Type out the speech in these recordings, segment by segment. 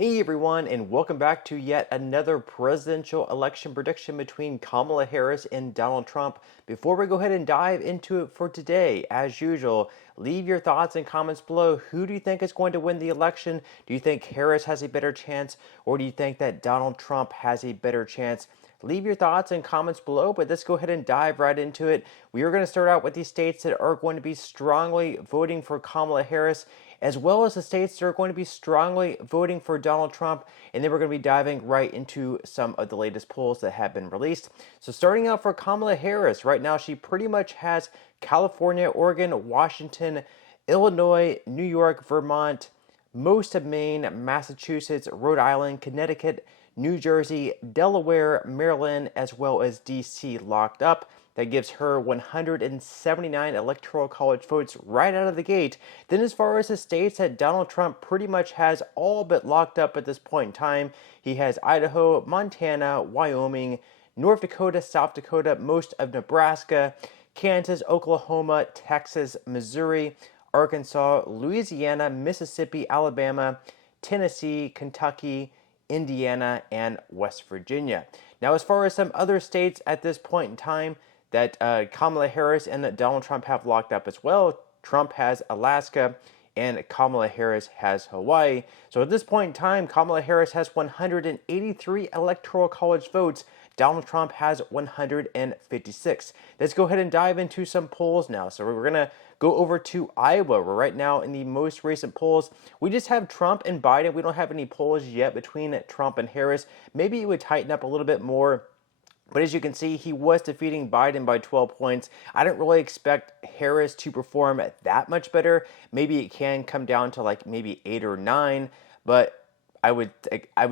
Hey everyone, and welcome back to yet another presidential election prediction between Kamala Harris and Donald Trump. Before we go ahead and dive into it for today, as usual, leave your thoughts and comments below. Who do you think is going to win the election? Do you think Harris has a better chance, or do you think that Donald Trump has a better chance? Leave your thoughts and comments below, but let's go ahead and dive right into it. We are going to start out with the states that are going to be strongly voting for Kamala Harris, as well as the states that are going to be strongly voting for Donald Trump, and then we're going to be diving right into some of the latest polls that have been released. So starting out for Kamala Harris, right now she pretty much has California, Oregon, Washington, Illinois, New York, Vermont, most of Maine, Massachusetts, Rhode Island, Connecticut, New Jersey, Delaware, Maryland, as well as DC locked up. That gives her 179 electoral college votes right out of the gate. Then as far as the states that Donald Trump pretty much has all but locked up at this point in time, he has Idaho, Montana, Wyoming, North Dakota, South Dakota, most of Nebraska, Kansas, Oklahoma, Texas, Missouri, Arkansas, Louisiana, Mississippi, Alabama, Tennessee, Kentucky, Indiana, and West Virginia. Now, as far as some other states at this point in time that Kamala Harris and Donald Trump have locked up as well, Trump has Alaska and Kamala Harris has Hawaii. So at this point in time, Kamala Harris has 183 electoral college votes. Donald Trump has 156. Let's go ahead and dive into some polls now. So we're going to go over to Iowa. We're right now in the most recent polls. We just have Trump and Biden. We don't have any polls yet between Trump and Harris. Maybe it would tighten up a little bit more. But as you can see, he was defeating Biden by 12 points. I don't really expect Harris to perform that much better. Maybe it can come down to like maybe 8 or 9, but I would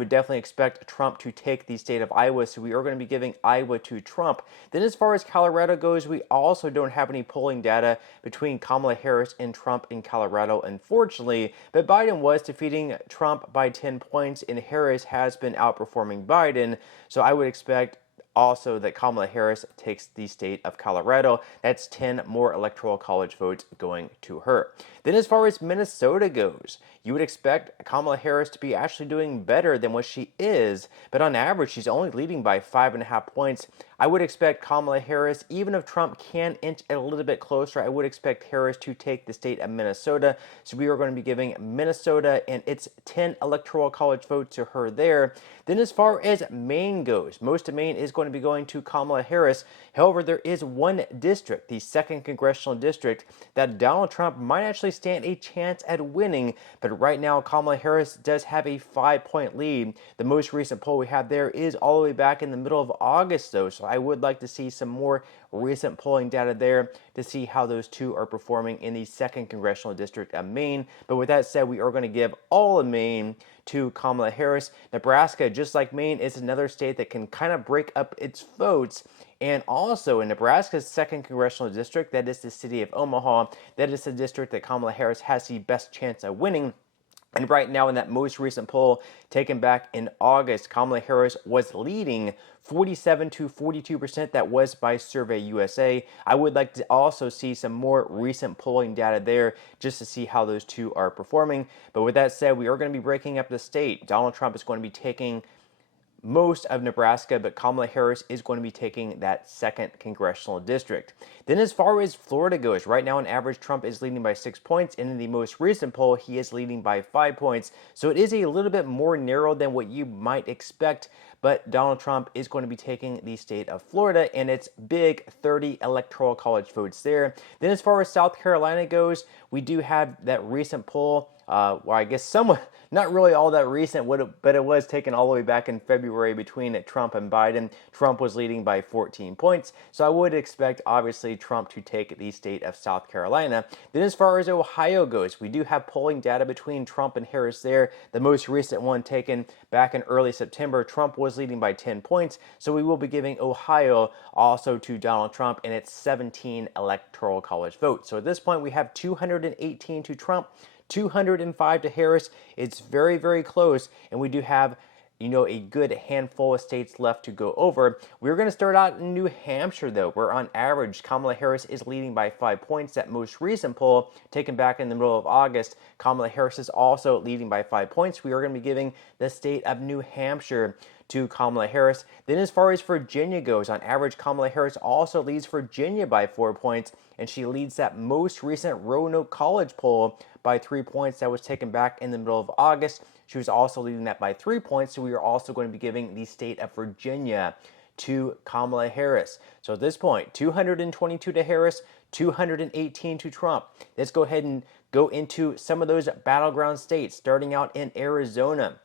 definitely expect Trump to take the state of Iowa, so we are going to be giving Iowa to Trump. Then as far as Colorado goes, we also don't have any polling data between Kamala Harris and Trump in Colorado, unfortunately. But Biden was defeating Trump by 10 points, and Harris has been outperforming Biden, so I would expect also that Kamala Harris takes the state of Colorado. That's 10 more electoral college votes going to her. Then as far as Minnesota goes, you would expect Kamala Harris to be actually doing better than what she is, but on average, she's only leading by 5.5 points. I would expect Kamala Harris, even if Trump can inch it a little bit closer, I would expect Harris to take the state of Minnesota. So we are going to be giving Minnesota and its 10 electoral college votes to her there. Then as far as Maine goes, most of Maine is going to be going to Kamala Harris. However, there is one district, the 2nd Congressional District, that Donald Trump might actually stand a chance at winning, but right now Kamala Harris does have a 5-point lead. The most recent poll we have there is all the way back in the middle of August though, so I would like to see some more recent polling data there to see how those two are performing in the 2nd Congressional District of Maine. But with that said, we are going to give all of Maine to Kamala Harris. Nebraska, just like Maine, is another state that can kind of break up its votes. And also in Nebraska's 2nd Congressional District, that is the city of Omaha, that is the district that Kamala Harris has the best chance of winning. And right now in that most recent poll taken back in August, Kamala Harris was leading 47 to 42%. That was by Survey USA. I would like to also see some more recent polling data there just to see how those two are performing. But with that said, we are going to be breaking up the state. Donald Trump is going to be taking most of Nebraska, but Kamala Harris is going to be taking that 2nd Congressional District. Then as far as Florida goes, right now on average, Trump is leading by 6 points, and in the most recent poll, he is leading by 5 points. So it is a little bit more narrow than what you might expect, but Donald Trump is going to be taking the state of Florida, and it's big 30 electoral college votes there. Then as far as South Carolina goes, we do have that recent poll, well, I guess somewhat, not really all that recent, but it was taken all the way back in February between Trump and Biden. Trump was leading by 14 points, so I would expect, obviously, Trump to take the state of South Carolina. Then as far as Ohio goes, we do have polling data between Trump and Harris there. The most recent one taken back in early September, Trump was leading by 10 points, so we will be giving Ohio also to Donald Trump and its 17 electoral college votes. So at this point, we have 218 to Trump, 205 to Harris. It's very, very close, and we do have a good handful of states left to go over. We're going to start out in New Hampshire, though, where on average, Kamala Harris is leading by 5 points. That most recent poll, taken back in the middle of August, Kamala Harris is also leading by 5 points. We are going to be giving the state of New Hampshire to Kamala Harris. Then as far as Virginia goes, on average, Kamala Harris also leads Virginia by 4 points, and she leads that most recent Roanoke College poll by 3 points that was taken back in the middle of August. She was also leading that by 3 points, so we are also going to be giving the state of Virginia to Kamala Harris. So at this point, 222 to Harris, 218 to Trump. Let's go ahead and go into some of those battleground states, starting out in Arizona.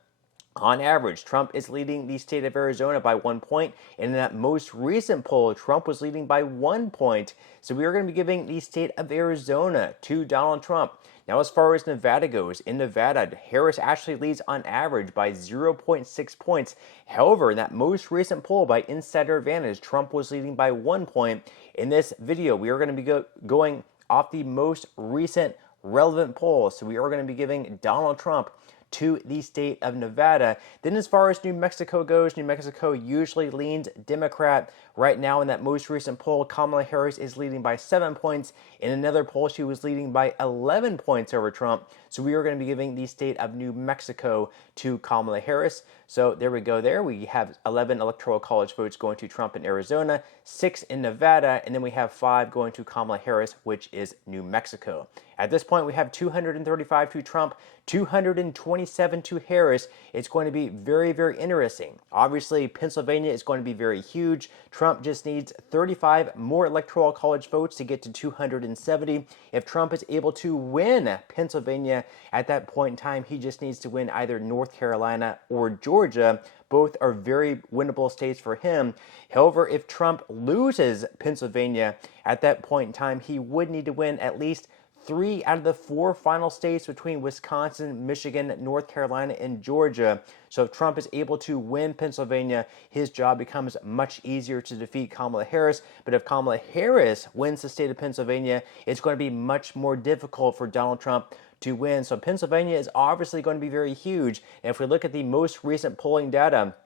On average, Trump is leading the state of Arizona by 1 point, and in that most recent poll, Trump was leading by 1 point. So we are going to be giving the state of Arizona to Donald Trump. Now, as far as Nevada goes, in Nevada, Harris actually leads on average by 0.6 points. However, in that most recent poll by Insider Advantage, Trump was leading by 1 point. In this video, we are going to be going off the most recent relevant poll. So we are going to be giving Donald Trump to the state of Nevada. Then as far as New Mexico goes, New Mexico usually leans Democrat. Right now in that most recent poll, Kamala Harris is leading by 7 points. In another poll, she was leading by 11 points over Trump. So we are going to be giving the state of New Mexico to Kamala Harris. So there we go there. We have 11 electoral college votes going to Trump in Arizona, 6 in Nevada, and then we have 5 going to Kamala Harris, which is New Mexico. At this point, we have 235 to Trump, 227 to Harris. It's going to be very, very interesting. Obviously, Pennsylvania is going to be very huge. Trump just needs 35 more electoral college votes to get to 270. If Trump is able to win Pennsylvania at that point in time, he just needs to win either North Carolina or Georgia. Both are very winnable states for him. However, if Trump loses Pennsylvania at that point in time, he would need to win at least 3 out of the 4 final states between Wisconsin, Michigan, North Carolina, and Georgia. So if Trump is able to win Pennsylvania, his job becomes much easier to defeat Kamala Harris. But if Kamala Harris wins the state of Pennsylvania, it's going to be much more difficult for Donald Trump to win. So Pennsylvania is obviously going to be very huge. And if we look at the most recent polling data,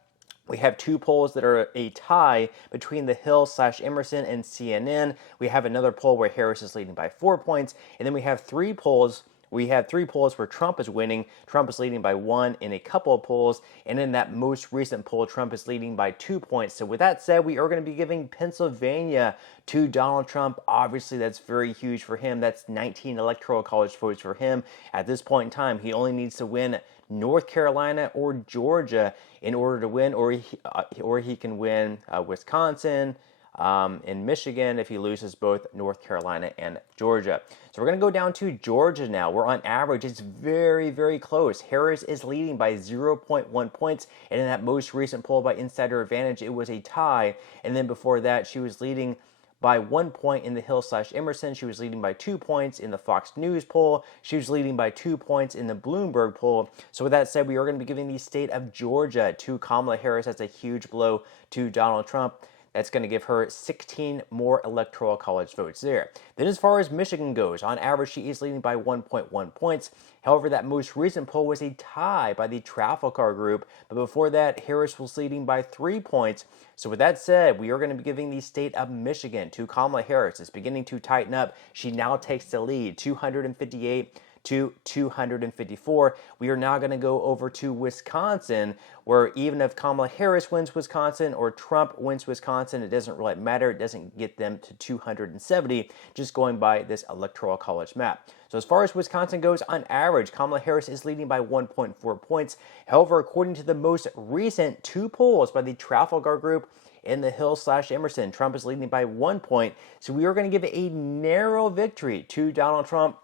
we have 2 polls that are a tie between The Hill/Emerson and CNN. We have another poll where Harris is leading by 4 points. And then we have 3 polls. We have 3 polls where Trump is winning. Trump is leading by 1 in a couple of polls. And in that most recent poll, Trump is leading by 2 points. So with that said, we are going to be giving Pennsylvania to Donald Trump. Obviously, that's very huge for him. That's 19 electoral college votes for him. At this point in time, he only needs to win North Carolina or Georgia in order to win, or he can win Wisconsin and Michigan if he loses both North Carolina and Georgia. So we're going to go down to Georgia now, where on average it's very, very close. Harris is leading by 0.1 points, and in that most recent poll by Insider Advantage, it was a tie. And then before that, she was leading by 1 point in The Hill/Emerson. She was leading by 2 points in the Fox News poll. She was leading by 2 points in the Bloomberg poll. So with that said, we are going to be giving the state of Georgia to Kamala Harris. That's a huge blow to Donald Trump. That's going to give her 16 more electoral college votes there. Then as far as Michigan goes, on average, she is leading by 1.1 points. However, that most recent poll was a tie by the Trafalgar Group. But before that, Harris was leading by 3 points. So with that said, we are going to be giving the state of Michigan to Kamala Harris. It's beginning to tighten up. She now takes the lead, 258 to 254. We are now going to go over to Wisconsin, where even if Kamala Harris wins Wisconsin or Trump wins Wisconsin, it doesn't really matter. It doesn't get them to 270, just going by this electoral college map. So as far as Wisconsin goes, on average, Kamala Harris is leading by 1.4 points. However, according to the most recent 2 polls by the Trafalgar Group in The Hill/Emerson, Trump is leading by 1 point. So we are going to give a narrow victory to Donald Trump.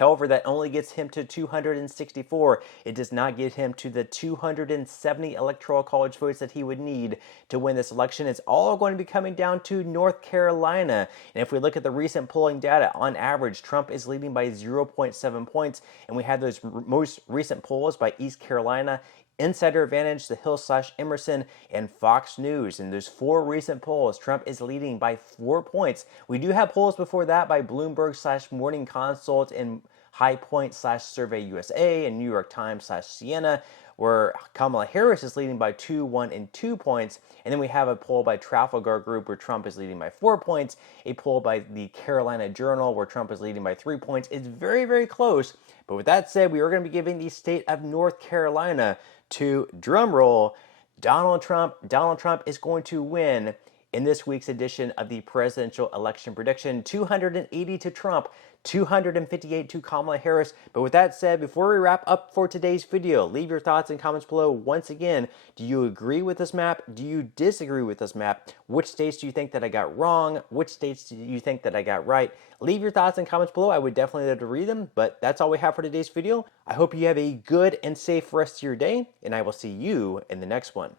However, that only gets him to 264. It does not get him to the 270 electoral college votes that he would need to win this election. It's all going to be coming down to North Carolina. And if we look at the recent polling data, on average, Trump is leading by 0.7 points. And we have those most recent polls by East Carolina, Insider Advantage, The Hill/Emerson, and Fox News. In those 4 recent polls, Trump is leading by 4 points. We do have polls before that by Bloomberg/Morning Consult and High Point/Survey USA and New York Times/Siena, where Kamala Harris is leading by 2, 1, and 2 points. And then we have a poll by Trafalgar Group where Trump is leading by 4 points, a poll by the Carolina Journal where Trump is leading by 3 points. It's very, very close. But with that said, we are going to be giving the state of North Carolina to, drumroll, Donald Trump. Donald Trump is going to win in this week's edition of the presidential election prediction. 280 to Trump, 258 to Kamala Harris. But with that said, before we wrap up for today's video, leave your thoughts and comments below. Once again, do you agree with this map? Do you disagree with this map? Which states do you think that I got wrong? Which states do you think that I got right? Leave your thoughts and comments below. I would definitely love to read them, but that's all we have for today's video. I hope you have a good and safe rest of your day, and I will see you in the next one.